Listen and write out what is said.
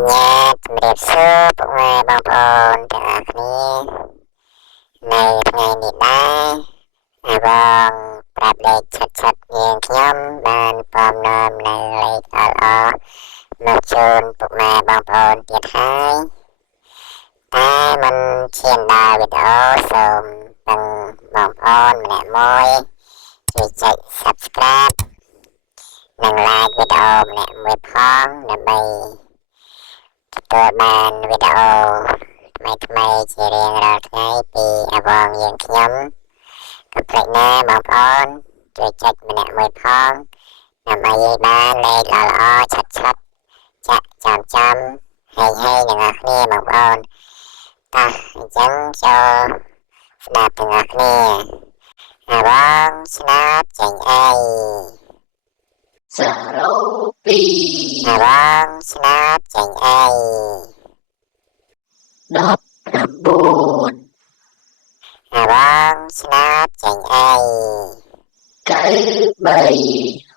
ញ្ញាជំរាបសួរពុកម៉ែបងប្អូនទាំងអស់គ្នានៅថ្ងៃនេះដែរបងប្រាប់លេខឆិតនាងខ្ញុំបានពំនាំនៅលេខល្អមកជូនពុកម៉ែបងប្អូនទៀតហើយតែមិនឈានដល់វីដេអូសូមពឹងបងប្អូនម្នាក់មួយជួយចុច Subscribe និង Like វីដេអូម្នាក់មួយផងដើម្បីទទួលបានវីដេអូថ្មីៗជារៀងរាល់ថ្ងៃពីអវងយើងខ្ញុំកុំភ្លេចណាបងប្អូនជួយចុចម្នាក់មួយផងដើម្បីឲ្យបានលេខល្អៗឆាត់ចាក់ចំហើយទាំងអស់គ្នាបងប្អូនតោះអញ្ចឹងចូលស្ដាប់ទាំងអស់គ្នាអវងស្នាប់ចេញអី02អវងស្នាប់ចេញអី19អវងស្នាប់ចេញអី93